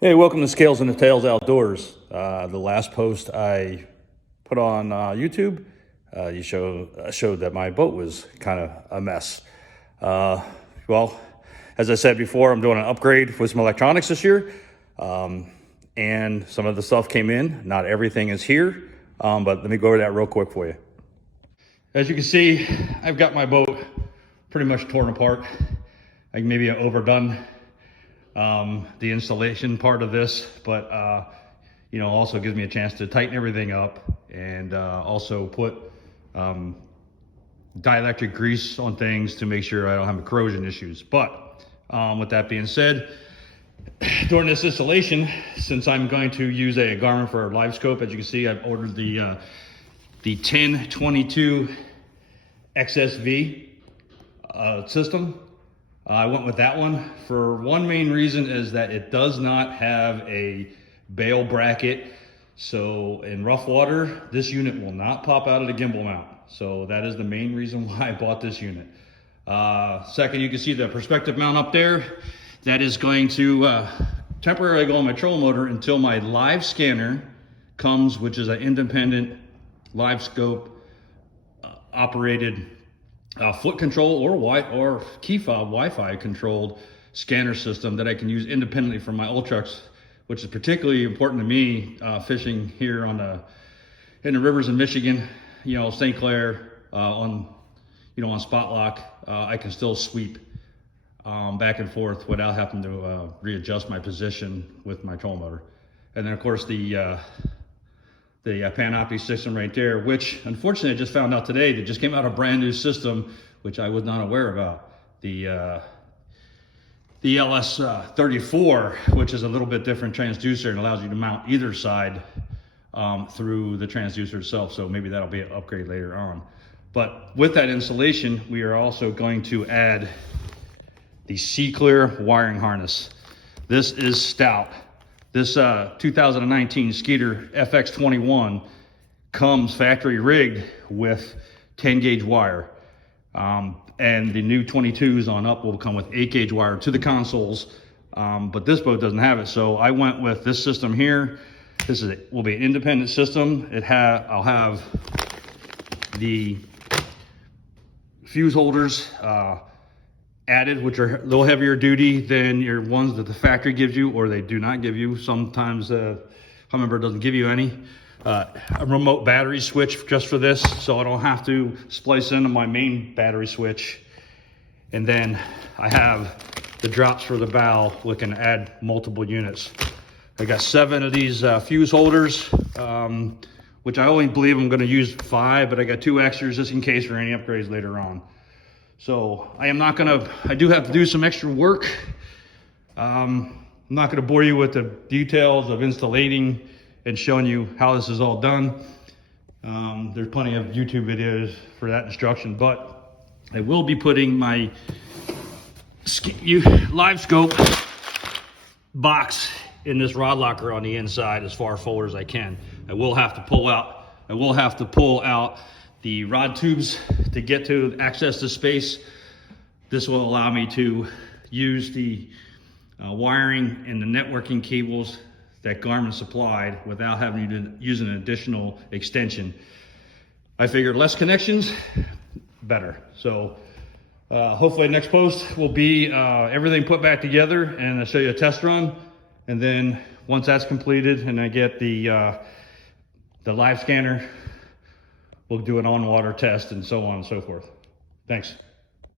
Hey, welcome to Scales and the Tails Outdoors. The last post I put on YouTube, showed that my boat was kind of a mess. Well, as I said before, I'm doing an upgrade with some electronics this year, and some of the stuff came in. Not everything is here, but let me go over that real quick for you. As you can see, I've got my boat pretty much torn apart. Maybe overdone the installation part of this, but also gives me a chance to tighten everything up and also put dielectric grease on things to make sure I don't have corrosion issues. But with that being said, during this installation, since I'm going to use a Garmin for a live scope, as you can see, I've ordered the 1022 XSV system. I went with that one for one main reason, is that it does not have a bail bracket. So in rough water, this unit will not pop out of the gimbal mount. So that is the main reason why I bought this unit. Second, you can see the perspective mount up there. That is going to temporarily go on my trolling motor until my live scanner comes, which is an independent live scope operated foot control or key fob Wi-Fi controlled scanner system that I can use independently from my old trucks, which is particularly important to me fishing here in the rivers in Michigan, St. Clair, on spot lock. I can still sweep back and forth without having to readjust my position with my trolling motor. And then of course the Panoptic system right there, which unfortunately I just found out today, that just came out a brand new system, which I was not aware about. The LS34, which is a little bit different transducer and allows you to mount either side through the transducer itself. So maybe that'll be an upgrade later on. But with that installation, we are also going to add the Skeeter wiring harness. This is stout. This 2019 Skeeter FX21 comes factory rigged with 10 gauge wire. And the new 22s on up will come with 8 gauge wire to the consoles. But this boat doesn't have it. So I went with this system here. This will be an independent system. I'll have the fuse holders added, which are a little heavier duty than your ones that the factory gives you, or they do not give you. Sometimes Humminbird doesn't give you any. A remote battery switch just for this, so I don't have to splice into my main battery switch. And then I have the drops for the bow, which can add multiple units. I got 7 of these fuse holders, which I only believe I'm going to use 5, but I got 2 extras just in case for any upgrades later on. So I do have to do some extra work. I'm not gonna bore you with the details of installating and showing you how this is all done. There's plenty of YouTube videos for that instruction, but I will be putting my live scope box in this rod locker on the inside as far forward as I can. I will have to pull out the rod tubes to get to access the space. This will allow me to use the wiring and the networking cables that Garmin supplied without having to use an additional extension. I figured less connections, better. So hopefully next post will be everything put back together, and I'll show you a test run. And then once that's completed and I get the live scanner, we'll do an on-water test and so on and so forth. Thanks.